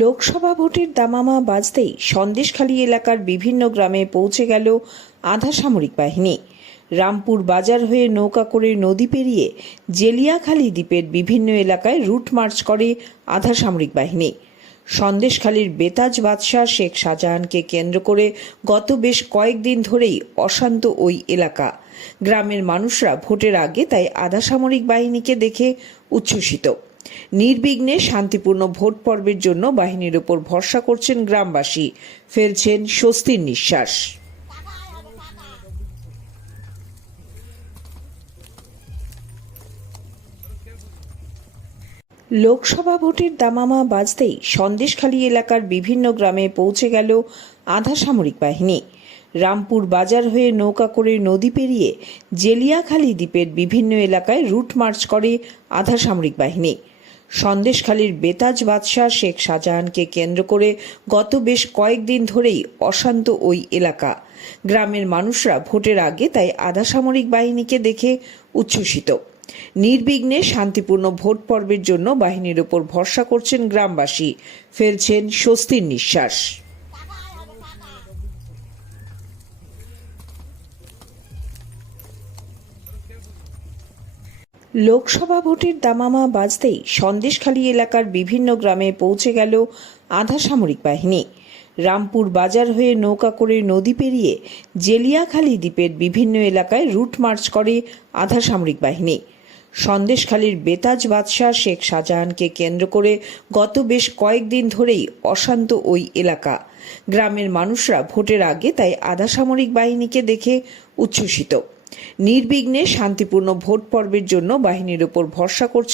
লোকসভা ভোটের দামামা বাজতেই সন্দেশখালী এলাকার বিভিন্ন গ্রামে পৌঁছে গেল আধা সামরিক বাহিনী। রামপুর বাজার হয়ে নৌকা করে নদী পেরিয়ে জেলিয়াখালী দ্বীপের বিভিন্ন এলাকায় রুট মার্চ করে আধা সামরিক বাহিনী। সন্দেশখালীর বেতাজ বাদশাহ শেখ শাহজাহানকে কেন্দ্র করে গত বেশ কয়েকদিন ধরেই অশান্ত ওই এলাকা। গ্রামের মানুষরা ভোটের আগে তাই আধা সামরিক বাহিনীকে দেখে উচ্ছ্বসিত। নির্বিঘ্নে শান্তিপূর্ণ ভোট পর্বের জন্য বাহিনীর উপর ভরসা করছেন গ্রামবাসী। ফেলছেন স্বস্তির নিঃশ্বাস। লোকসভা ভোটের দামামা বাজতেই সন্দেশখালী এলাকার বিভিন্ন গ্রামে পৌঁছে গেল আধা সামরিক বাহিনী। রামপুর বাজার হয়ে নৌকা করে নদী পেরিয়ে জেলিয়াখালী দ্বীপের বিভিন্ন এলাকায় রুট মার্চ করে আধা সামরিক বাহিনী। সন্দেশখালীর বেতাজ বাদশাহ শেখ শাহজাহানকে কেন্দ্র করে গত বেশ কয়েকদিন ধরেই অশান্ত ওই এলাকা। গ্রামের মানুষরা ভোটের আগে তাই আধা সামরিক বাহিনীকে দেখে উচ্ছ্বসিত। নির্বিঘ্নে শান্তিপূর্ণ ভোট পর্বের জন্য বাহিনীর ওপর ভরসা করছেন গ্রামবাসী। ফেলছেন স্বস্তির নিঃশ্বাস। লোকসভা ভোটের দামামা বাজতেই সন্দেশখালী এলাকার বিভিন্ন গ্রামে পৌঁছে গেল আধা সামরিক বাহিনী। রামপুর বাজার হয়ে নৌকা করে নদী পেরিয়ে জেলিয়াখালী দ্বীপের বিভিন্ন এলাকায় রুট মার্চ করে আধা সামরিক বাহিনী। সন্দেশখালীর বেতাজ বাদশাহ শেখ শাহজাহানকে কেন্দ্র করে গত বেশ কয়েকদিন ধরেই অশান্ত ওই এলাকা। গ্রামের মানুষরা ভোটের আগে তাই আধা সামরিক বাহিনীকে দেখে উচ্ছ্বসিত। নির্বিঘ্নে শান্তিপূর্ণ ভোট পর্বের জন্য বাহিনীর ওপর ভরসা করছে